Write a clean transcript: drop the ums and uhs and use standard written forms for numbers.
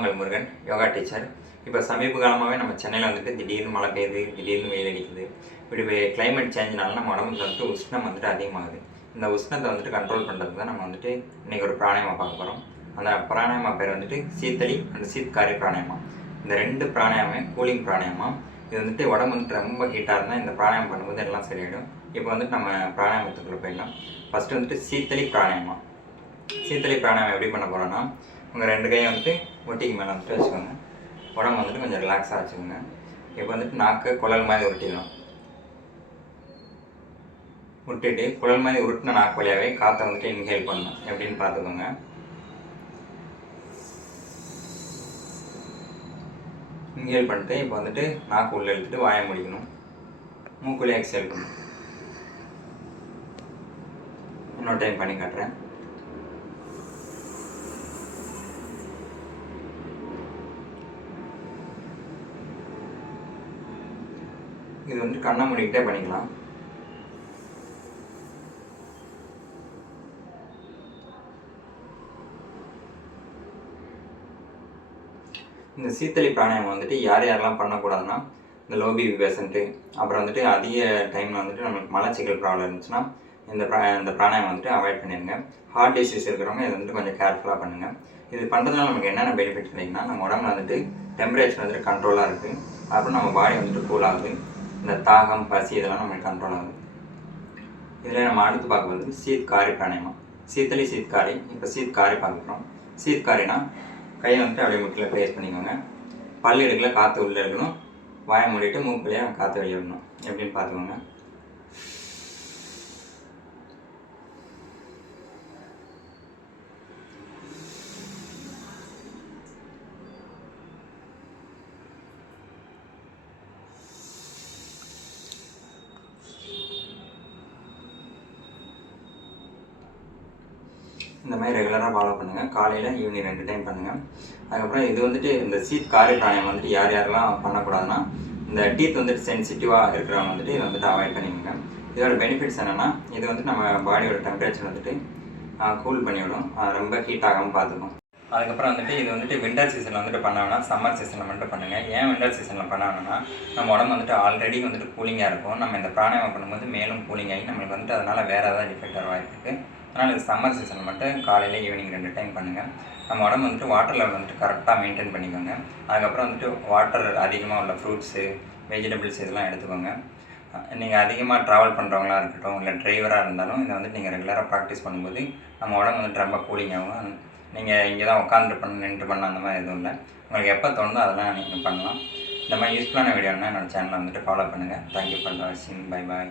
உங்கள் முருகன், யோகா டீச்சர். இப்போ சமீப காலமாகவே நம்ம சென்னையில் வந்துட்டு திடீர்னு மழை பெய்யுது, திடீர்னு வெயில் அடிக்குது. இப்படி கிளைமேட் சேஞ்ச்னால நம்ம உடம்புல வந்துட்டு உஷ்ணம் வந்துட்டு அதிகமாகுது. இந்த உஷ்ணத்தை வந்துட்டு கண்ட்ரோல் பண்ணுறதுக்கு தான் நம்ம வந்துட்டு இன்றைக்கி ஒரு பிராணாயாமா பார்க்க போகிறோம். அந்த பிராணாயாமா பேர் வந்துட்டு சீத்தளி அண்ட் சீத்காரி பிராணாயாமா. இந்த 2 பிராணாயாமே கூலிங் பிராணாயாமா. இது வந்துட்டு உடம்பு வந்துட்டு ரொம்ப ஹீட்டாக இருந்தால் இந்த பிராணாயாமம் பண்ணும்போது எல்லாம் சரியாயிடும். இப்போ வந்துட்டு நம்ம பிராணாயாமத்துக்குள்ளே போயிடலாம். ஃபஸ்ட்டு வந்துட்டு சீத்தளி பிராணாயாமா. சீத்தளி பிராணாயாமம் எப்படி பண்ண போகிறோன்னா, உங்கள் 2 கையை வந்துட்டு ஒட்டிக்கு மேலே வந்துட்டு வச்சுக்கோங்க. உடம்பு வந்துட்டு கொஞ்சம் ரிலாக்ஸாக வச்சுக்கோங்க. இப்போ வந்துட்டு நாக்கு குழல் மாதிரி உருட்டிடணும். விட்டுட்டு குழல் மாதிரி உருட்டின நாக்கு வழியாகவே காற்றை வந்துட்டு இன்ஹேல் பண்ணணும். எப்படின்னு பார்த்துக்கோங்க. இன்ஹேல் பண்ணிட்டு இப்போ வந்துட்டு நாக்கு உள்ளே இழுத்துட்டு வாயை முடிக்கணும். மூக்குள்ளே எக்ஸேல் பண்ணணும். இன்னொரு டைம் பண்ணி காட்டுறேன். இது வந்து கண்ணை மூடிக்கிட்டே பண்ணிக்கலாம். இந்த சீத்தளி பிராணாயாமம் வந்துட்டு யாரெல்லாம் பண்ணக்கூடாதுன்னா, இந்த லோ பிபி பேஷண்ட்டு, அப்புறம் வந்துட்டு அதிக டைமில் வந்துட்டு நம்மளுக்கு மலச்சிக்கல் ப்ராப்ளம் இருந்துச்சுன்னா இந்த பிராணாயாமம் வந்துட்டு அவாய்ட் பண்ணிடுங்க. ஹார்ட் டிசீஸ் இருக்கிறவங்க இதை வந்துட்டு கொஞ்சம் கேர்ஃபுல்லாக பண்ணுங்கள். இது பண்ணுறதுனால நமக்கு என்னென்ன பெனிஃபிட் கிடைக்குன்னா, நம்ம உடம்புல வந்துட்டு டெம்பரேச்சர் வந்துட்டு கண்ட்ரோலாக இருக்குது. அப்புறம் நம்ம பாடி வந்துட்டு கூல் ஆகுது. இந்த தாகம், பசி இதெல்லாம் நம்மளுக்கு கண்ட்ரோல் ஆகுது. இதில் நம்ம அடுத்து பார்க்க போகிறது சீத்காரி பிராணாயாமம். சீத்தளி சீத்காரி. இப்போ சீத்காரி பார்க்குறோம். சீத்காரினா கையை வந்துட்டு அப்படியே முட்டில் ப்ளேஸ் பண்ணிக்கோங்க. பல் எடுக்கல, காற்று உள்ளே இருக்கணும். வாயை மூடிட்டு மூக்குலையே காற்று வெளியே விடணும். எப்படின்னு பார்த்துக்கோங்க. இந்த மாதிரி ரெகுலராக ஃபாலோ பண்ணுங்கள். காலையில், ஈவினிங் 2 டைம் பண்ணுங்கள். அதுக்கப்புறம் இது வந்துட்டு இந்த சீத்காரி பிராணாயாமம் வந்துட்டு யாரெல்லாம் பண்ணக்கூடாதுன்னா, இந்த டீத் வந்துட்டு சென்சிட்டிவாக இருக்கிறவங்க வந்துட்டு இதை வந்துட்டு அவாய்ட் பண்ணிக்கோங்க. இதோட பெனிஃபிட்ஸ் என்னென்னா, இது வந்துட்டு நம்ம பாடியோட டெம்பரேச்சர் வந்துட்டு கூல் பண்ணிவிடும். ரொம்ப ஹீட் ஆகாமல் பார்த்துக்கும். அதுக்கப்புறம் வந்துட்டு இது வந்துட்டு வின்டர் சீசனில் வந்துட்டு பண்ணாங்கன்னா, சம்மர் சீசனில் மட்டும் பண்ணுங்கள். ஏன் வின்டர் சீசனில் பண்ணாங்கன்னா, நம்ம உடம்பு வந்துட்டு ஆல்ரெடி வந்துட்டு கூலிங்காக இருக்கும். நம்ம இந்த பிராணாயாமம் பண்ணும்போது மேலும் கூலிங் ஆகி நம்மளுக்கு வந்துட்டு அதனால் வேறு ஏதாவது டிஃபெக்ட் வர வாய்ப்பு இருக்குது. அதனால் இது சம்மர் சீசனில் மட்டும் காலையில், ஈவினிங் 2 டைம் பண்ணுங்கள். நம்ம உடம்பு வந்துட்டு வாட்டர் லெவல் வந்துட்டு கரெக்டாக மெயின்டைன் பண்ணிக்கோங்க. அதுக்கப்புறம் வந்துட்டு வாட்டர் அதிகமாக உள்ள ஃப்ரூட்ஸு, வெஜிடபிள்ஸ் இதெல்லாம் எடுத்துக்கோங்க. நீங்கள் அதிகமாக ட்ராவல் பண்ணுறவங்களா இருக்கட்டும், இல்லை டிரைவராக இருந்தாலும் இதை வந்துட்டு நீங்கள் ரெகுலராக ப்ராக்டிஸ் பண்ணும்போது நம்ம உடம்பு வந்துட்டு ரொம்ப கூலிங் ஆகும். நீங்கள் இங்கே தான் உட்காந்துட்டு பண்ண, நின்று பண்ண அந்த மாதிரி எதுவும் இல்லை. உங்களுக்கு எப்போ தோணுதோ அதெல்லாம் நீங்கள் பண்ணலாம். இந்த மாதிரி யூஸ்ஃபுல்லான வீடியோன்னா என்னோடய சேனலை வந்துட்டு ஃபாலோ பண்ணுங்கள். தேங்க்யூ ஃபார் வாட்சிங். Bye bye.